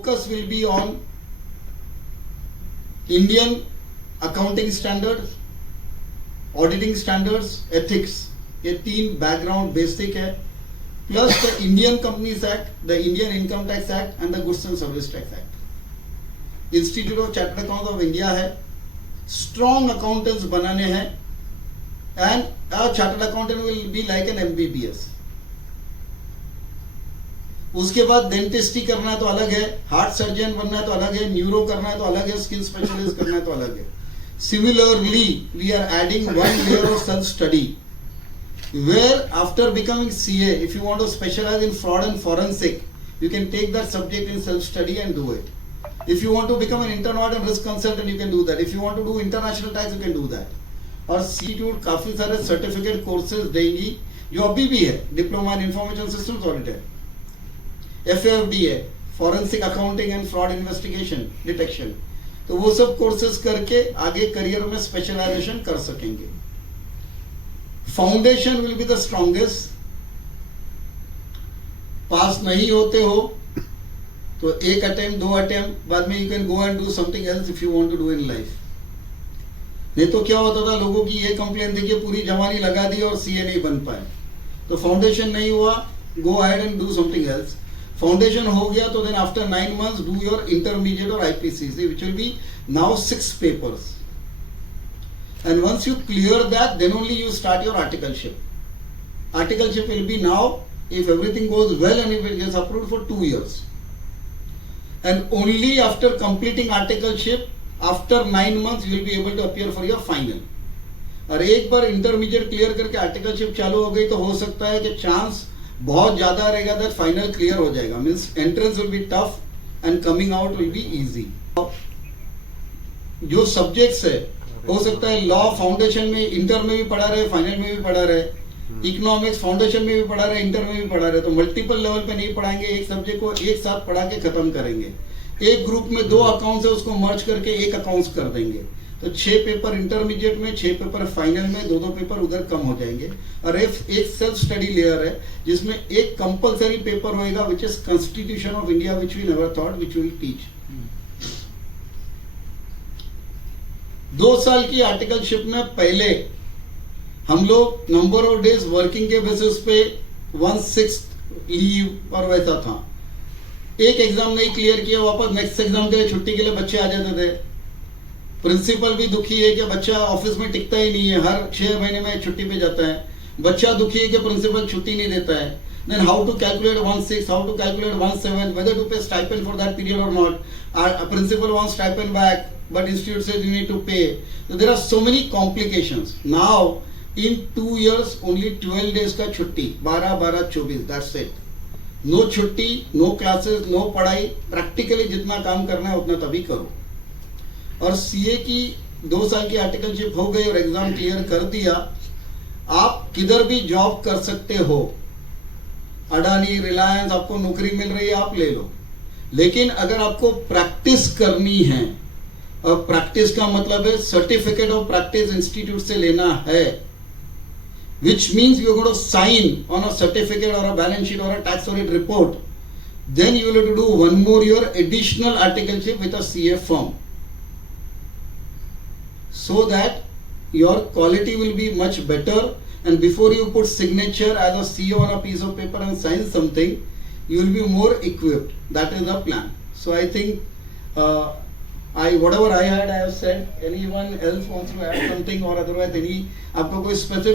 focus will be on Indian accounting standards, auditing standards, ethics. ये 3 background basic है, plus the Indian companies act, the Indian income tax act and the goods and service tax act. Institute of chartered account of India है, strong accountants बनाने हैं, and a chartered accountant will be like an MBBS. उसके बाद dentistry करना है तो अलग है, हार्ट सर्जन बनना है तो अलग है, न्यूरो करना है तो अलग है, स्किन स्पेशलिस्ट करना है तो अलग है. Similarly, we are adding 1 layer of self-study, where after becoming CA, if you want to specialize in fraud and forensic, you can take that subject in self-study and do it. If you want to become an internal audit and risk consultant, you can do that. If you want to do international tax, you can do that. और institute काफी सारे certificate courses देंगी जो अभी भी है. Diploma in information systems audit है, FAFD है, forensic accounting and fraud investigation detection. तो वो सब कोर्सेज करके आगे करियर में स्पेशलाइजेशन कर सकेंगे. Foundation will be the strongest. Pass नहीं होते हो तो 1 अटेम्प्ट 2 अटेम्प्ट बाद में you can go and do something else if you want to do in life. नहीं तो क्या होता था, लोगों की ये कंप्लेन देखिए पूरी जवानी लगा दी और CA नहीं बन पाए. तो फाउंडेशन नहीं हुआ, go ahead and do something else. Foundation हो गया तो then after 9 months do your intermediate और IPCC which will be now 6 papers. And once you clear that, then only you start your articleship. Articleship will be now, if everything goes well and if it gets approved, for 2 years. And only after completing articleship, after 9 months, you will be able to appear for your final. और एक बार intermediate clear करके articleship चालू हो गई तो हो सकता है कि चांस बहुत ज्यादा रहेगा दैट फाइनल क्लियर हो जाएगा. Means entrance will be tough and coming out will be easy. जो सब्जेक्ट्स है, हो सकता है लॉ फाउंडेशन में इंटर में भी पढ़ा रहे, फाइनल में भी पढ़ा रहे, इकोनॉमिक्स फाउंडेशन में भी पढ़ा रहे, इंटर में भी पढ़ा रहे. तो मल्टीपल लेवल पे नहीं पढ़ाएंगे, एक सब्जेक्ट को एक साथ पढ़ा के खत्म करेंगे. एक ग्रुप में 2 अकाउंट्स है, उसको मर्ज करके एक अकाउंट्स कर देंगे. तो 6 पेपर इंटरमीडिएट में, 6 पेपर फाइनल में, 2-2 पेपर उधर कम हो जाएंगे. और एक सेल्फ स्टडी लेयर है जिसमें एक कंपलसरी पेपर होएगा which is constitution of India which we never thought which we will teach. 2 साल की आर्टिकलशिप में पहले हम लोग नंबर ऑफ डेज वर्किंग के बेसिस पे 1/6 लीव और वैसा था. एक एग्जाम नहीं क्लियर किया, वापस नेक्स्ट एग्जाम के लिए छुट्टी के लिए बच्चे आ जाते थे. प्रिंसिपल भी दुखी है कि बच्चा ऑफिस में टिकता ही नहीं है, हर 6 महीने में छुट्टी पे जाता है. बच्चा दुखी है कि प्रिंसिपल छुट्टी नहीं देता है. Then how to calculate 1/6, how to calculate 1/7, whether to pay stipend for that period or not. Our principal wants stipend back, but institute says you need to pay. So there are so many complications. Now in 2 years only 12 days का छुट्टी, 12-12-24, that's it. No छुट्टी, no classes, no पढ़ाई, practically जितना काम करना है उतना तभी करो. और CA की 2 साल की आर्टिकलशिप हो गई और एग्जाम क्लियर कर दिया, आप किधर भी जॉब कर सकते हो. अडानी, रिलायंस, आपको नौकरी मिल रही है, आप ले लो. लेकिन अगर आपको प्रैक्टिस करनी है, और प्रैक्टिस का मतलब है सर्टिफिकेट ऑफ प्रैक्टिस इंस्टीट्यूट से लेना है, which means you are going to sign on a certificate or a balance sheet or a tax audit report. Then you will have to do 1 more year additional articleship with a CA firm, so that your quality will be much better. And before you put signature as a CEO on a piece of paper and sign something, you will be more equipped. That is the plan. So I think whatever I had, I have said. Anyone else wants to add something or otherwise any आपको कोई specific